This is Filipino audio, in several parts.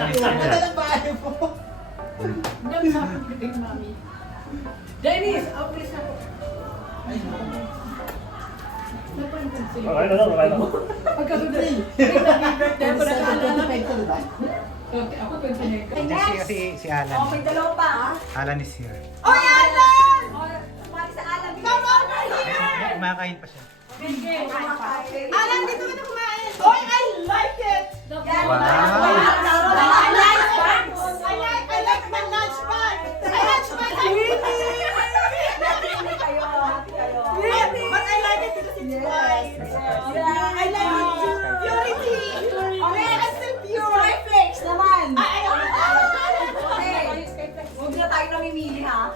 Madalang bahay mo. Dennis, please ako. Okay na lang, okay na. Pagkasunod. Birthday ko na kaalala. Okay, ako 29. Si Alan. Oh, may dalawa pa. Alan is here. Oh, Alan! Sumali sa Alan. Come over here! Kumakain pa siya. Alan, dito ka na kumain. Oh, I like it! Yan. Wow. I like my lunch bag. My lunch bag. Happy kayo. Happy kayo. But I like it because it's white. Yeah, I like it too. Purity. Okay, I said pure. Flex naman. Okay. Huwag na tayo namimili ha.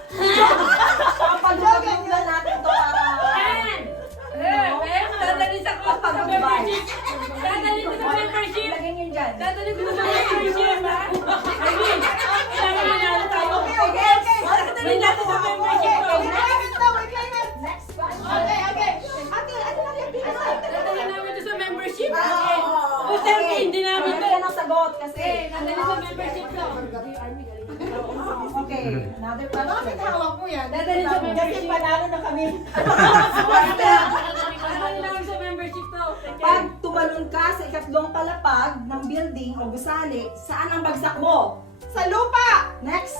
Kapag-jogging na natin to para... Dadalhin sa membership. Dadalhin ko sa membership. Lagyan yun dyan. Dadalhin ko sa membership, ha? I mean, kailangan manalo tayo. Okay. Dadalhin natin sa membership. Next one. Okay. Ate Maria, bilis. Dadalhin namin ito sa membership. Oh, O, Sergey, hindi namin ito. Bigyan ng sagot kasi. Dadalhin sa membership to. Okay, another question. Hawak mo yan. Dadalhin sa membership. panalo na kami. Dadalhin namin sa membership to. Pag tumalon ka sa ikatlong palapag ng building o gusali, saan ang bagsak mo? Sa lupa! Next!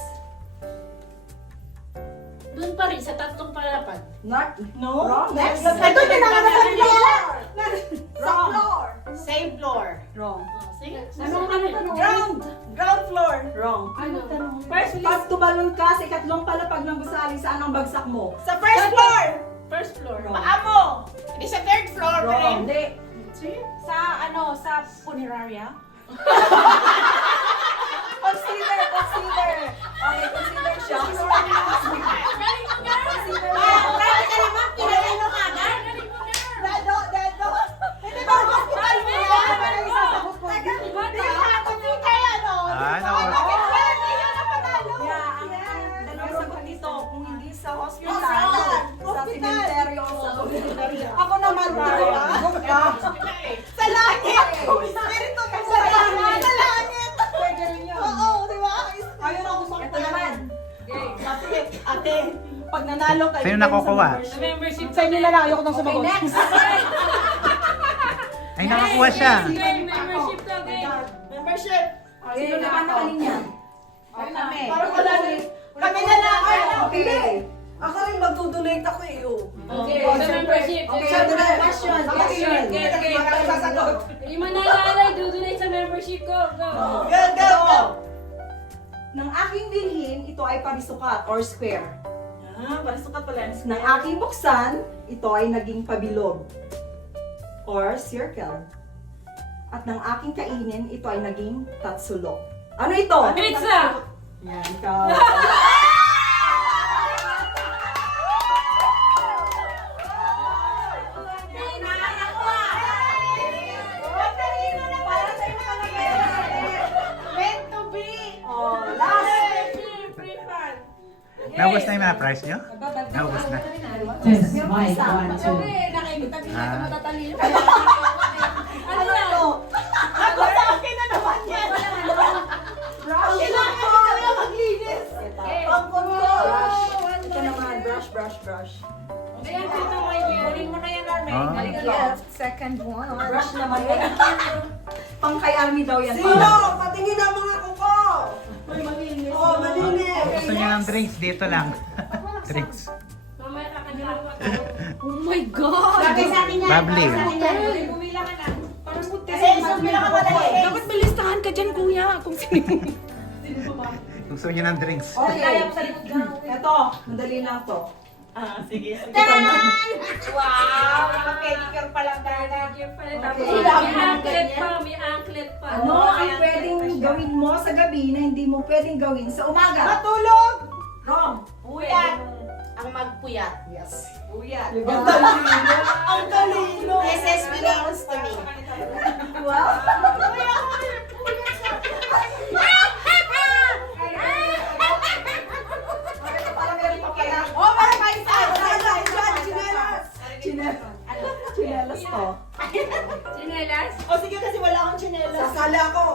Doon pa rin, sa tatlong palapag. Not, No? wrong. Next! Ito na naman sa floor! Sa floor! Same floor. Wrong. Sige. Ground floor. Wrong. Ano? First, Pag tumalon ka sa ikatlong palapag ng gusali, saan ang bagsak mo? Sa first floor. first floor. Wrong. Paa mo. Hindi sa third floor. Wrong. Hindi. Sa funeraria. Consider. Okay, consider siya. Grabe ka naman. Pinagano ka na. Dedo. Hindi ba hospital mo yan? Parang isasagot ko. Computer ano? Ano? Bakit ba? Hindi yun ang panalo. Yeah, ang dalawang sagot dito, kung hindi sa hospital, Hospital. sa cementerio o sa cementerio. Ako naman, diba? Sa langit! Espiritu ka sa langit! Sa langit! Pwede rin yun. Oo, di ba? Ayun ako Ito naman. Ate, pag nanalo kayo. Sino nakukuha? Sa membership Sa inyo na lang, ayoko nang Okay, sumagot. next. Ay, nakakuha siya. Okay, membership to, okay. Membership! Sino naman ang alin niya? Kami. Parang wala rin. Kami na lang. Okay. Ako rin magdudulate ako eh. Okay, sa membership. Okay, Sa another question. Question. Sasagot. Yung manlalay, dudunay sa membership ko. Go. Go! Nang aking bilhin, ito ay parisukat or square. Parisukat pala. Nang aking buksan, ito ay naging pabilog or circle. At nang aking kainin, ito ay naging tatsulok. Ano ito? Pizza! Yan, ikaw. Meant to be! Oh, last. Free fun. Naubos na yung mga price nyo? Naubos na. Yes, mic, 1, 2. Nakikita kita Ah. sa matatalino. Ano ito? Ako sa akin na naman yan! Brush. Kailangan ko talaga maglinis! Ang control! Ito naman, brush. Ayan, ito mo yun. Kunin mo na yan, Armin. Ah. Galing ka. Second one. Brush naman. Pang kay Army daw yan. Sino? Patingin ang mga kuko! Oo, malinis! Gusto nyo ng drinks? Dito lang. Drinks. Mamaya kakagalawa ka. Oh my God! Bagay sa akin yan! Bubbly. Bumila ka na. Parang puti. Kasi isang pinakamadali. Dapat malistahan ka dyan, kuya. Kung sino. Gusto nyo ng drinks? Okay. Ito, madali lang to. Sige. Wow! Pedicure pa lang Pedicure pa rin. Tapos Okay. may anklet pa. May anklet pa. Ano ang pwedeng gawin mo sa gabi na hindi mo pwedeng gawin sa umaga? Matulog! Wrong. Puyat! Ang magpuyat. Yes. Puyat. Ang talino! Ang talino! This is belongs to me. Wow. Parang meron pa pala. Oh, meron pa isa! Chinelas! Chinelas to. Chinelas? O sige kasi wala akong chinelas. Sasala ko.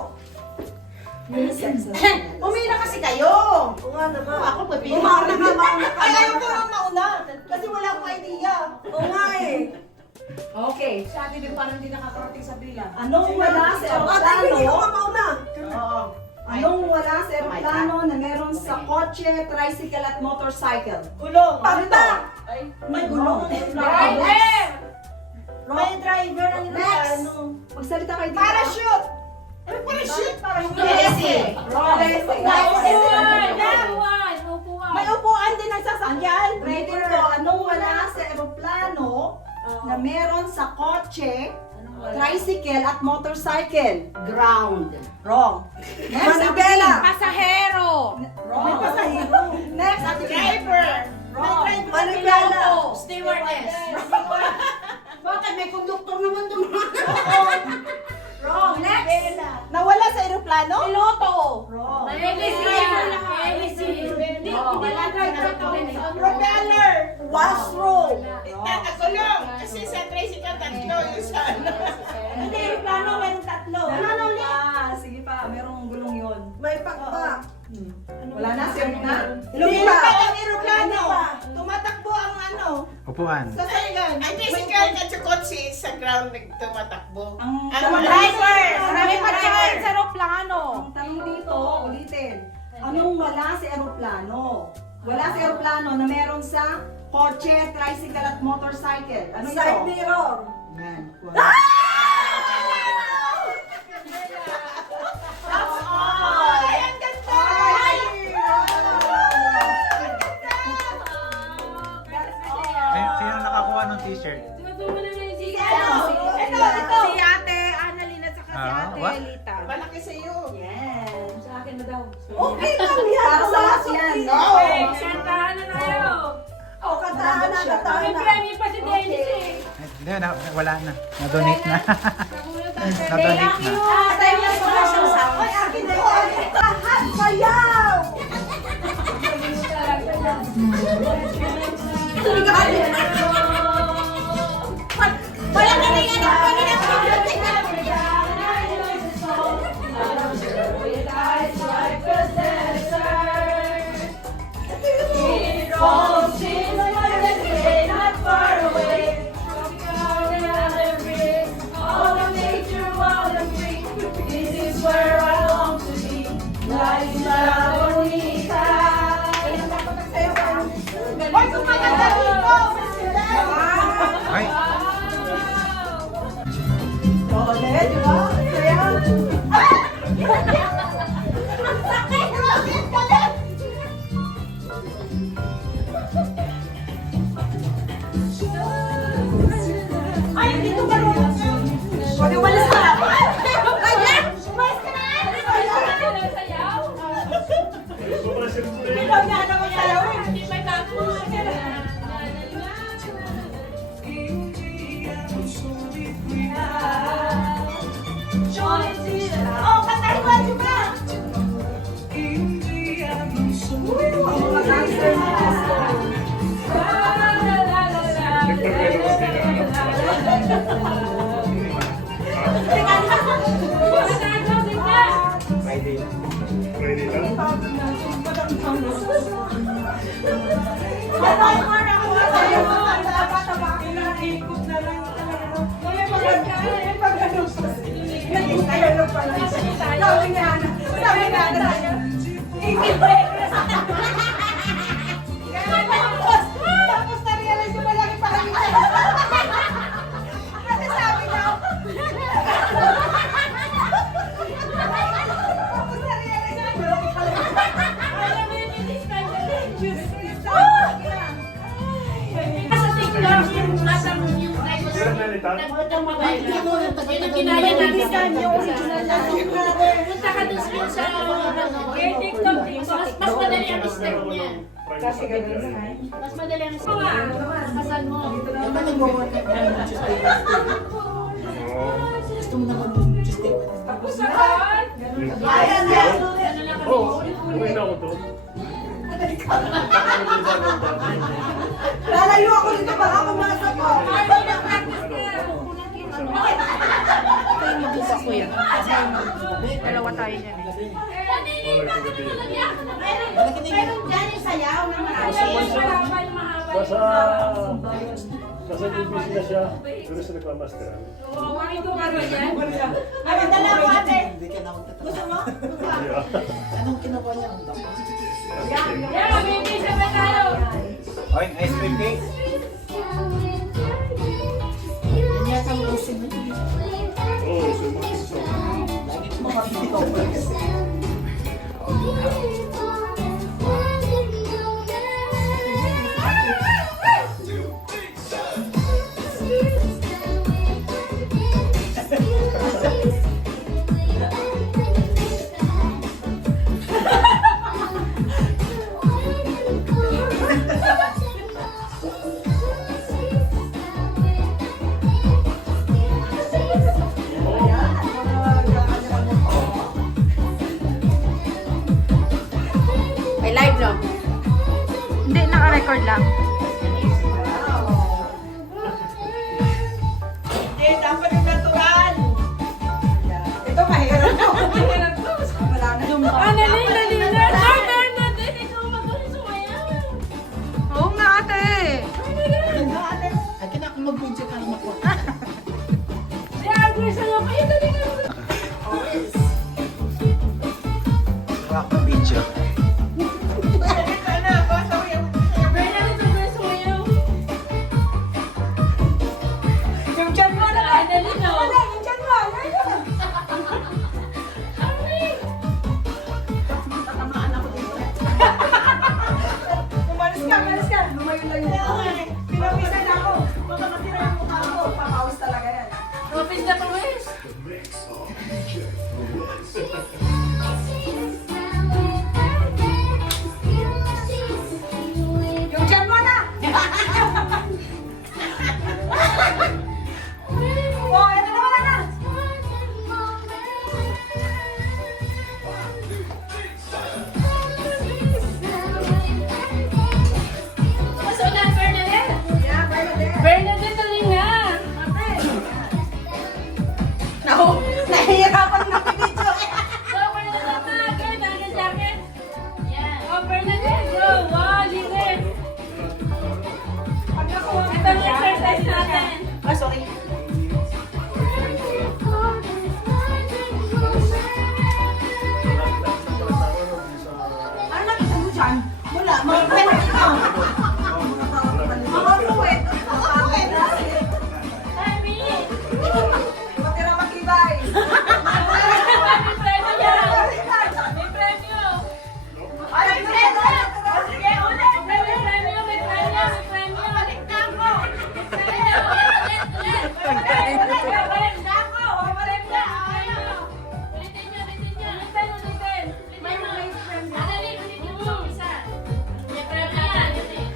Pumila kasi kayo. Oo nga naman. Ako pipili. Mauna ka, mauna ka. Ay, ayaw ko lang mauna. Kasi wala akong idea. Oo nga eh. Okay, sa atin din parang hindi nakakarating sa bilang. Anong wala sa Ate, hindi ko eroplano? ka mauna. Oo. Anong wala sa eroplano na meron sa kotse, tricycle at motorcycle? Gulong. Pagta. May gulong. May driver ang Next! ano. Magsalita kayo dito. Parachute. Ano parachute? Easy. Wrong. Upuan. May upuan din ang sasakyan. Ready ko, anong wala sa eroplano na meron sa kotse, tricycle at motorcycle? Ground. Wrong. Next, Manibela. Pasahero. Wrong. May pasahero. Next, Ate Kim. Driver. Wrong. Manibela. Stewardess. Bakit may conductor naman doon? Wrong. Next. Nawala sa eroplano? Piloto. Wrong. Propeller. Washroom. Gulong. Kasi sa tricycle tatlo. Yung sa ano. Hindi, eroplano meron tatlo. Sige pa, merong gulong yun. May pakpak. Wala na, sir na. Hindi pa ang eroplano. Tumatakbo ang ano. Upuan. Sasakyan. Ang tricycle at yung kotse sa ground nagtumatakbo. Ang Ano tanong driver? Marami pa dyan sa aeroplano. Ang tanong dito, ulitin. Anong wala sa eroplano? Wala sa eroplano na meron sa kotse, tricycle at motorcycle. Ano ito? Side mirror. Yan. Ay, ang ganda! Sino nakakuha ng t-shirt? Ito. Si Ate Annalyn at saka si Ah, Ate what? Lita. Malaki sa iyo. Yes. Sa akin na daw. Okay lang yan. Para sa lahat yan. Okay, kantahan na tayo. O, kantahan na, kantahan May na. premyo pa si Dennis eh. Hindi, wala na. Na-donate na. Nagulat ang Na-donate na. Tayo lang wala siyang sawa. Ay, akin na yun. Lahat sayaw. Wala ka na yan. Hoy, kumaganda dito. Ay, O, di ba? Sayaw. Sakit! Bakit? Galit! Ay, hindi ko marunong. O, di wala sa Ganyan! Mas ka na! Ikaw niya naman sayaw eh. Oh, kantahin mo, di ba? mga dancer na gusto. Kantahin mo na ako. Kantahin mo. Tapak-tapakin na. Ikot na lang. Nag-interno pala. Sabi nga na. Sabi nga na. Tapos na-realize yung malaki parang kasi sabi na. Tapos na-realize yung malaki parang Punta ka dun sa TikTok. Mas madali ang step niya. Kasi ganun na. Mas madali ang step niya. Kasal mo. Tapos na ba? Ayan yan. Lalayo ako dito baka pumasok ko. Ay, practice na. kuya. Dalawa tayo niyan eh. Meron dyan yung sayaw na marami. Basta busy na siya, pero sa nagmamaster. Ay, dalawa ate. Gusto mo? Oy, ice cream cake. Oo, so May live no? Hindi, naka-record lang. Hindi, dapat yung natural. Ito mahirap to. Mahirap to. Wala na yung Oo nga ate. Rock video. Ano, basaw yung yung tiyan mo na. Wala, yung tiyan mo. Tatamaan ako dito. Umalis ka. Lumayo lang yun. Pinawisan ako. Baka matira yung mukha ko. Papaus talaga yan. Propis na propis. Yung tiyan mo na. Oh, ito na wala na. Yeah, Bernadette. Nahihirapan na video. Pag nakuha mo yan. Ah, sorry. Ano nakita mo dyan? Wala, mga kwento ka. Mga puwet. Matira makibay. Ay, may premyo! Sige, ulit!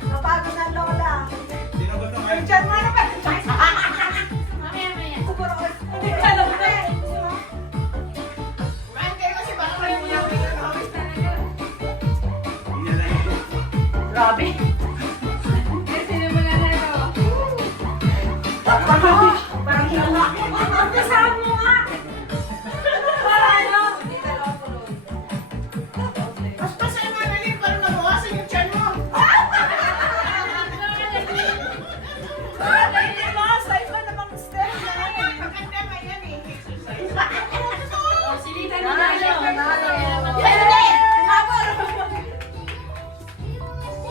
Napagod ang lola. Yung dyan mo na ba? Hindi ka alam na eh. Kumain kayo kasi baka kayo yung Grabe. Parang hinuha. Kasama mo nga. Para ano? Mas pasay mo na rin para mabawasan yung tiyan mo. Hindi mo, sa iba namang step na. Maganda ba yan eh?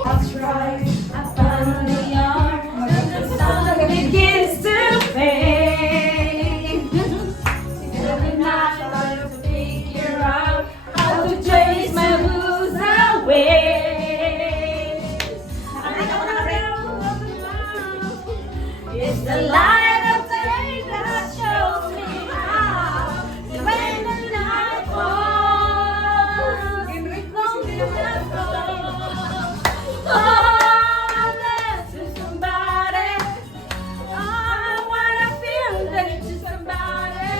Exercise. Begins to fade. Still not trying to figure out how to chase my blues away. It's the light of day that shows me how. When the night falls, oh, dance to somebody. I wanna feel that to somebody.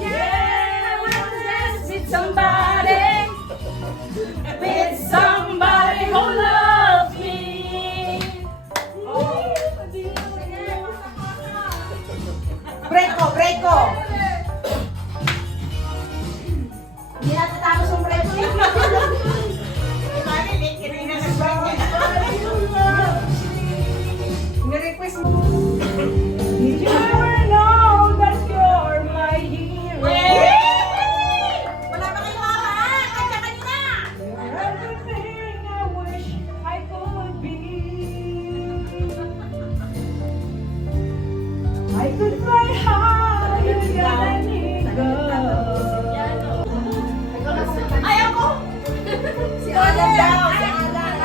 Yeah, I wanna dance with somebody. With somebody who loves me. Break ko. daw.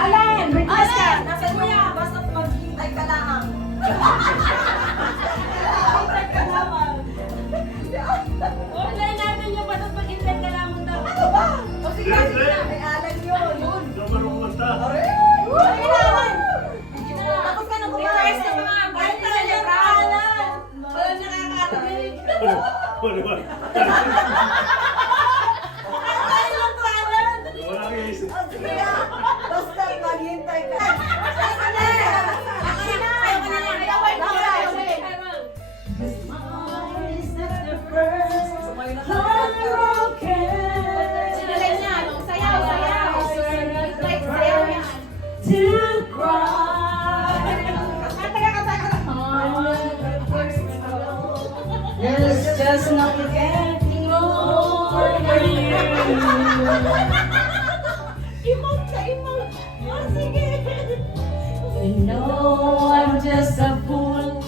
Alan, witness ka. Nasa kuya, basta maghintay ka lang. Maghintay ka lamang. Online natin yung batas maghintay ka lamang daw. Ano ba? O sige, Yes, sige na. May Alan yun. Yun. Hindi ako marunong kumanta. Ay, Alan. Tapos ka na Request ng mga Kahit bata na niya, yung Alan. Wala nakakarinig. Wala. Wala kang isip. Basta maghintay ka. Sinalan niya, no? Sayaw, sayaw. Like, sayaw yan. There's just nothing more for you. Emote ka, emote. Oh, sige. You know I'm just a fool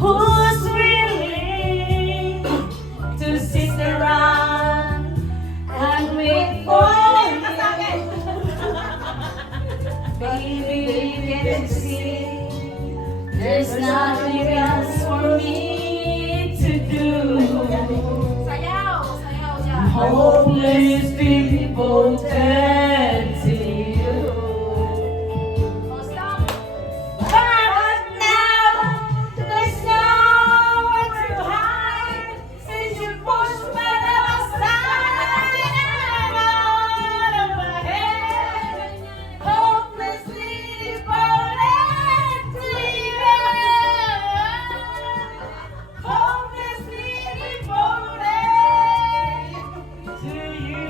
who's willing to sit around and wait for you. Baby, you can see there's nothing else for me to do. Sayaw, sayaw siya. Hopelessly devoted to you. But now there's nowhere to hide since you pushed my love aside and I'm out of my head, hopelessly devoted to you, hopelessly devoted to you.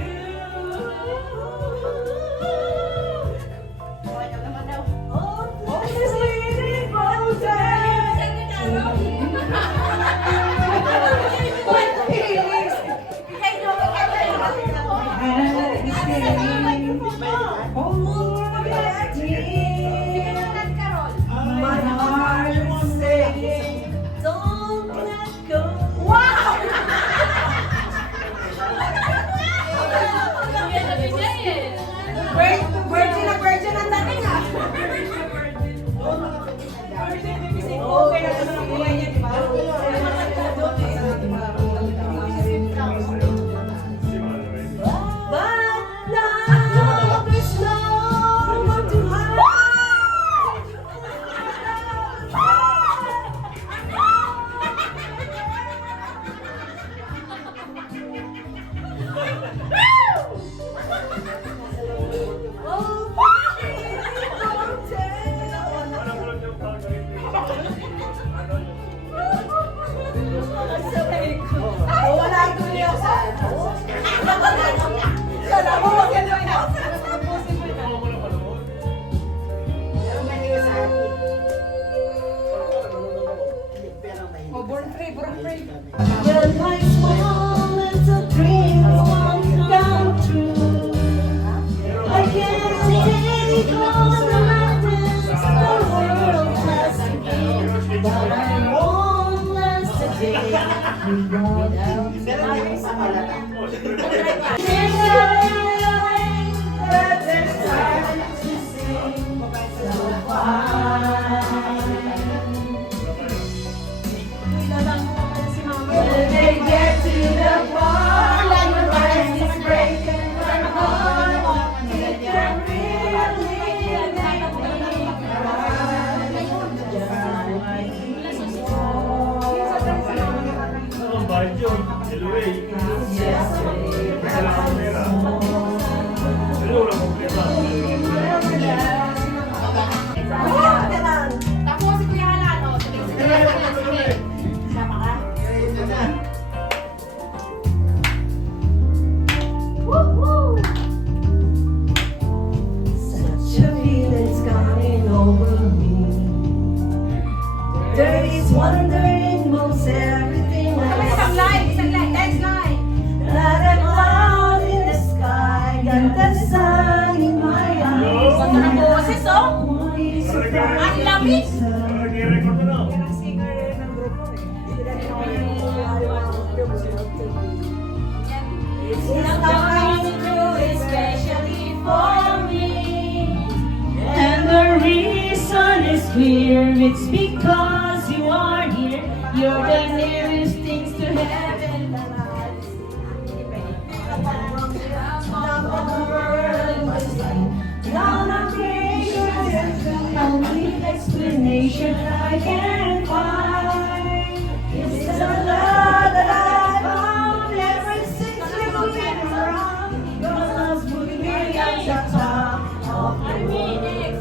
My heart is saying, don't let go. Wow! Virgin ang dating ah. Okay na sa buhay niya, di ba? But now there's nowhere to wala tuloy ako. Wala mo, wag yan doon. You're my small little dream won't come true. I can't take all the madness the world has to give, but I won't last a day without that there's time to sing so fine. When they get to the part and the ice is breaking my heart, it can really make me cry. Just like Ang bayad yun. Anyway. Kasi lang ang pera. Pero walang problema. Tapos si Kuya Alan, o. Sige, sige. Sige. Sama ka? Woo-hoo! such a feeling's coming over me. There is wonder in most everything I Isang line, next line. clear, it's because you are here. You're the nearest things to heaven. None of creation, only explanation I can find. It's the love that I found ever since you've been around. Your love's put me at the top of the world.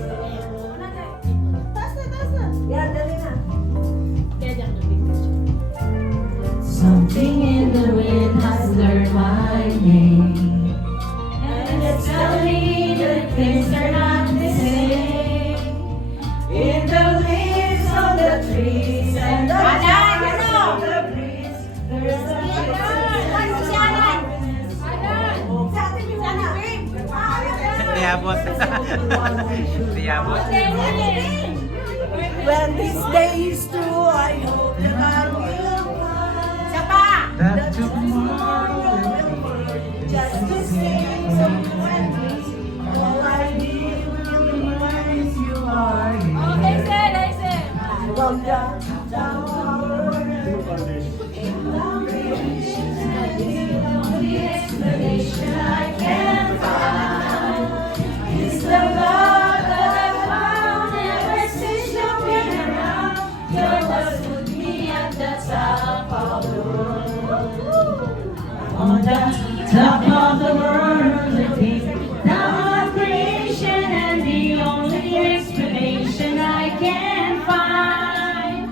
Something in the wind has learned my name, and it's telling me that things are not the same. In the leaves of the trees and the flowers of the breeze, there's a Hindi abot. Hindi abot. When this day is through, I hope that I will find That tomorrow just to sing some melodies. All I need will be when you are here. Okay, sir, I said. From downtown, only explanation I can find. It's the love that I found ever since you've been around. Your love put me at the top of the world. On the top of the world, the deep down of creation, and the only explanation I can find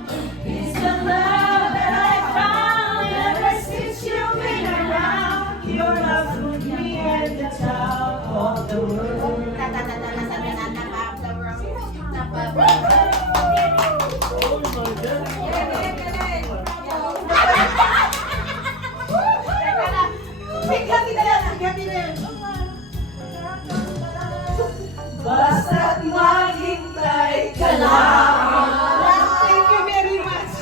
is the love that I found ever since you've been around. Your love put me at the top of the world. Basta't maghintay ka lang. thank you very much.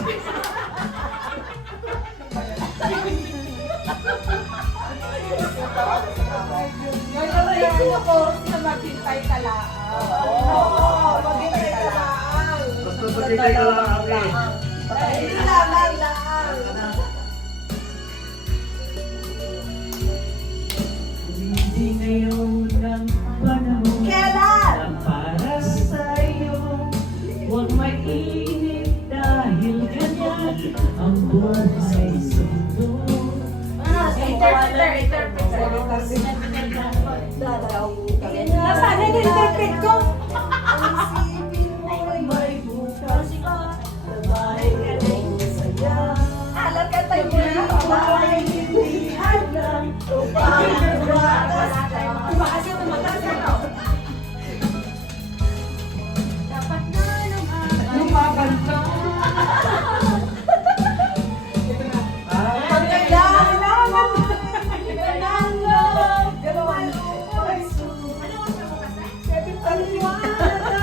Ngayon na yan ako na maghintay ka lang. Oo, maghintay ka lang. Basta maghintay ka lang kami. Lang. Hindi ngayon ang panahon Kailan? na para sa'yo. Huwag mainit dahil ganyan ang buhay sa mundo. Nasaan na in-interpret ko? Isipin mo'y may bukas pa, sabay ka rin saya. Alam ka tayo na. Sabay hindi hadlang, upang tumakas ka. Tumakas yan, tumakas yan. Lumaban ka.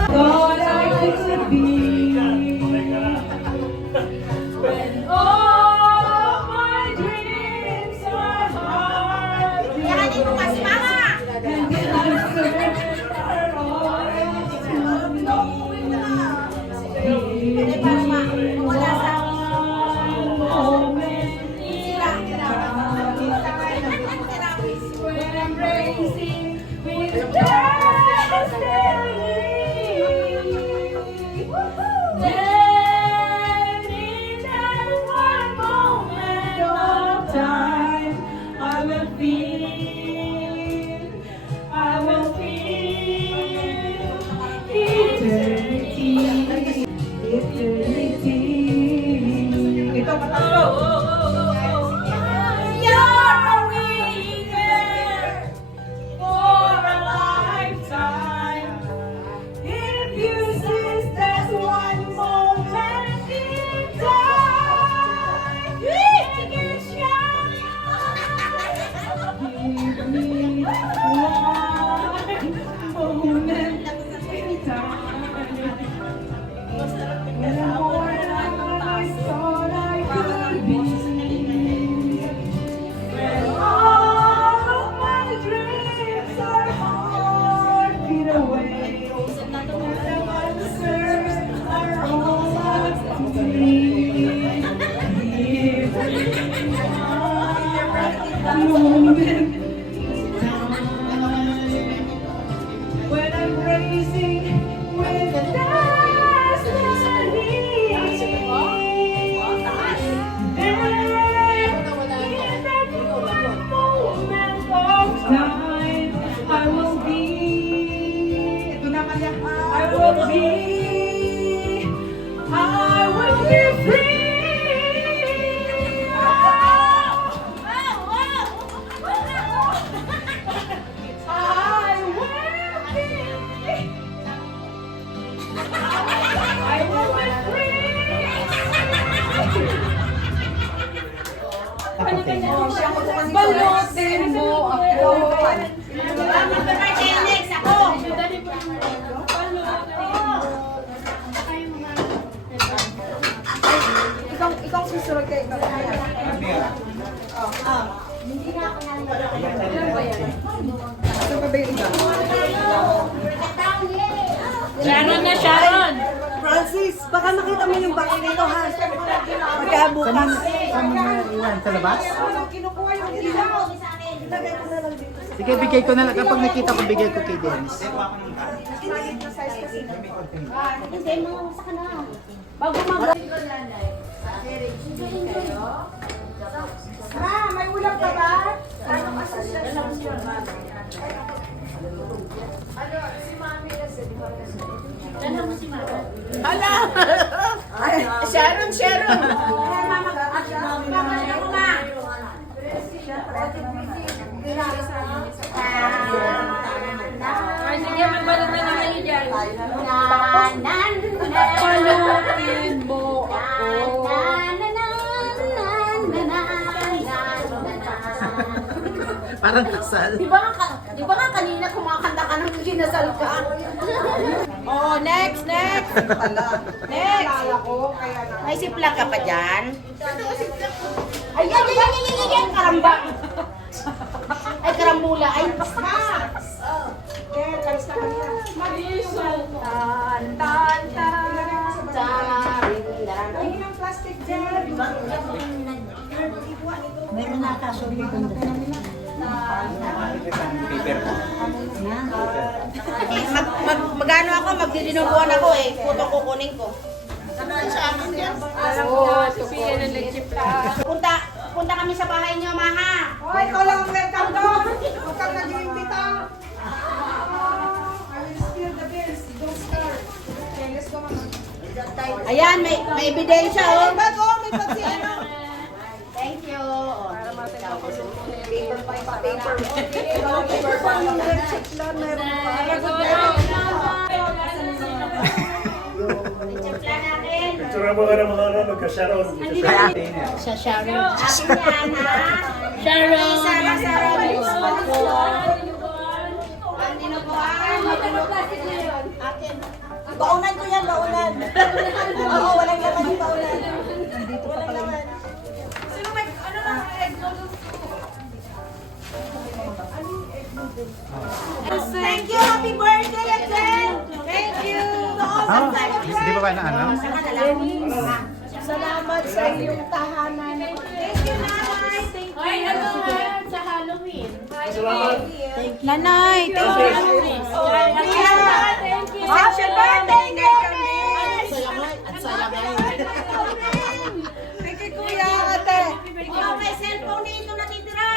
God, I could be when all my dreams are hard and when I surrender all one moment in time when I'm racing with destiny. Then in that one moment of time, I will feel eternity. Ito, patatlo. You're a winner for a lifetime. If you seize that one moment in time, make it shine. Give me one moment in time. When I thought I could be When I'm racing with the destiny, in that moment of time, I will be free. I will be free. Balutin mo ako. Next ako. Ikaw susunod kay ikaw. Ano pa ba yung iba? Sharon na, Sharon! Francis, baka makita mo yung bakit nito ha. Magkabukas. Saan mo iwan? Sa labas? Kinukuha yung ilaw. Ilagay ko na lang dito. Sige, bigay ko na lang. Kapag nakita ko, bigay ko kay Dennis. Inagit na size kasi. Hindi mo sa kanila. Bago mag... Ma, may ulam ka ba? Hala! Sharon, Sharon! Ay, sige, magbalot na lang kayo dyan. Palutin mo ako. Parang kasal. Di ba nga kanina kumakanta ka ng kinasal ka? Oh, next. Next. May sipla ka pa dyan? Ay, karamba. Ay, karambula. Ay, Ayun ang plastic dyan. may nakasuri ko Paper ko. Magano ako, magdidinubuan ako eh. Puto kukunin ko. Tupiya ng leche Punta kami sa bahay niyo, Maha. Oh, ikaw lang ang welcome doon. Huwag kang nag-iimbita. I will spill the beans. Don't start. Okay, let's go, mama. Ayan, may ebidensya oh. May bag, oh, may bag si ano. Thank you. Paper pa yung paper. Paper pa yung chikla. Meron pa. Chipla natin. Picture mo ka ng mga magka-Sharon. Sa Sharon. Akin yan, ha? Sharon! Sarang-sarang dinubuan. Akin. Baunan ko yan, baunan. Oo, walang laman yung baunan. Nandito pa pala. Sino may, ano na, egg noodles? Thank you, happy birthday again. Thank you. Ah, hindi pa ba na ano? Salamat sa iyong tahanan. Thank you, Nanay. Thank you. Ay, ano nga? Sa Halloween. Salamat. Nanay, thank you. Thank you. Happy birthday, Dennis! Thank you, Kuya, ate. Oh, may cellphone dito natitira.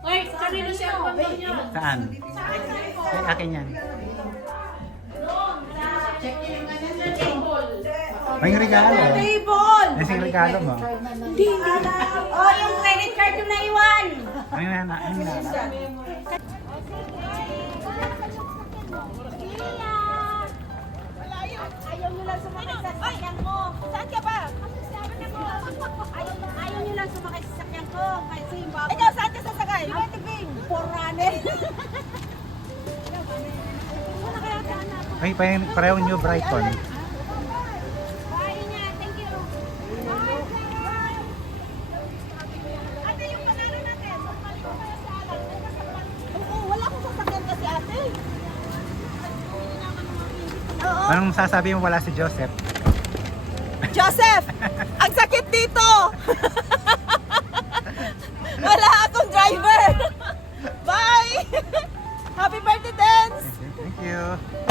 Ay, kanino siya ang pamilya niyo? Saan? Ay, akin yan. May regalo. Table. Nasing regalo mo. Oh, yung credit card yung naiwan. Ano na? Ano na? Ayaw nyo lang sumakay sa sasakyan ko. Saan ka ba? Ayaw nyo lang sumakay sa sasakyan ko. Kasi ikaw, saan ka sasakay? Pwede Bing. Forerunner. Wala kaya saan ako. Ay, parehong New Brighton. Bye niya. Thank you. Ate, yung panalo natin. Magpalit ko kaya sa alam. Oo, wala akong sasakyan kasi ate. Oo. Anong sasabi mo wala si Joseph? Joseph, ang sakit dito. you.